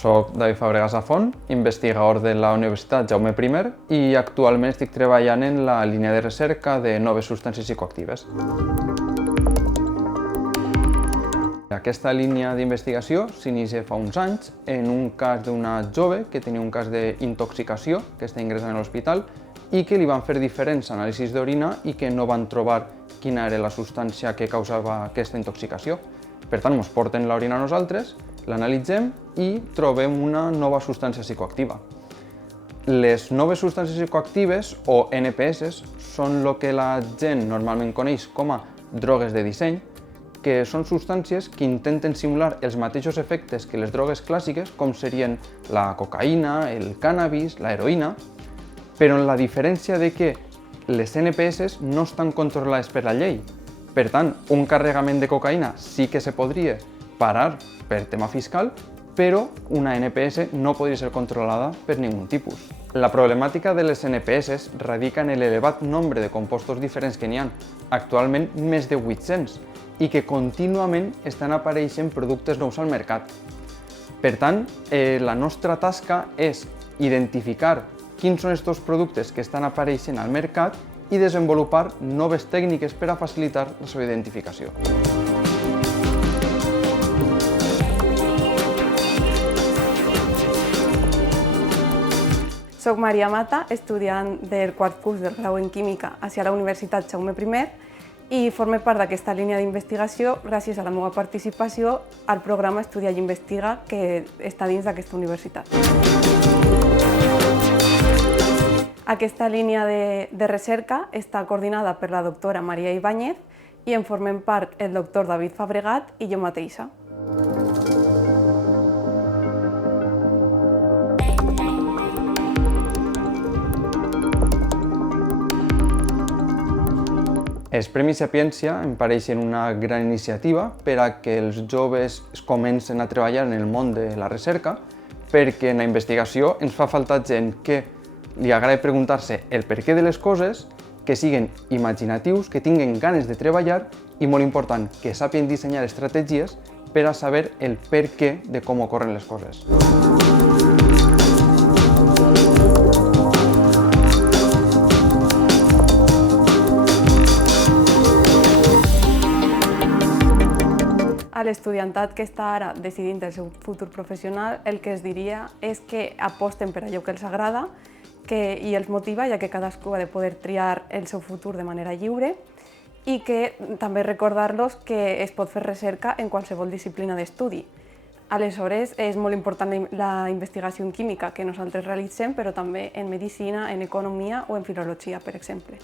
Soc David Fabregas Zafón, investigador de la Universitat Jaume I i actualment estic treballant en la línia de recerca de noves substàncies psicoactives. Aquesta línia d'investigació s'inicia fa uns anys en un cas d'una jove que tenia un cas d'intoxicació, que està ingressada a l'hospital i que li van fer diferents anàlisis d'orina i que no van trobar quina era la substància que causava aquesta intoxicació. Per tant, ens porten l'orina a nosaltres, l'analitzem i trobem una nova substància psicoactiva. Les noves substàncies psicoactives, o NPS, són el que la gent normalment coneix com a drogues de disseny, que són substàncies que intenten simular els mateixos efectes que les drogues clàssiques, com serien la cocaïna, el cànnabis, la heroïna, però amb la diferència de que les NPS no estan controlades per la llei. Per tant, un carregament de cocaïna sí que se podria parar per tema fiscal, però una NPS no podria ser controlada per ningú tipus. La problemàtica de les NPS radica en l'elevat nombre de compostos diferents que n'hi ha, actualment més de 800, i que contínuament estan apareixent productes nous al mercat. Per tant, la nostra tasca és identificar quins són aquests productes que estan apareixent al mercat i desenvolupar noves tècniques per a facilitar la seva identificació. Soc Maria Mata, estudiant del quart curs del grau en Química a la Universitat Jaume I i formo part d'aquesta línia d'investigació gràcies a la meva participació al programa Estudia i Investiga que està dins d'aquesta universitat. Aquesta línia de recerca està coordinada per la doctora Maria Ibáñez i en formem part el doctor David Fabregat i jo mateixa. Els Premis Sapiència em pareixen una gran iniciativa per a que els joves comencen a treballar en el món de la recerca, perquè en la investigació ens fa falta gent que li agrada preguntar-se el perquè de les coses, que siguin imaginatius, que tinguin ganes de treballar i, molt important, que sàpiguen dissenyar estratègies per a saber el perquè de com ocorren les coses. A l'estudiantat que està ara decidint el seu futur professional, el que es diria és que aposten per allò que els agrada i els motiva, ja que cadascú ha de poder triar el seu futur de manera lliure, i que també recordar-los que es pot fer recerca en qualsevol disciplina d'estudi. Aleshores, és molt important la investigació en química que nosaltres realitzem, però també en medicina, en economia o en filologia, per exemple.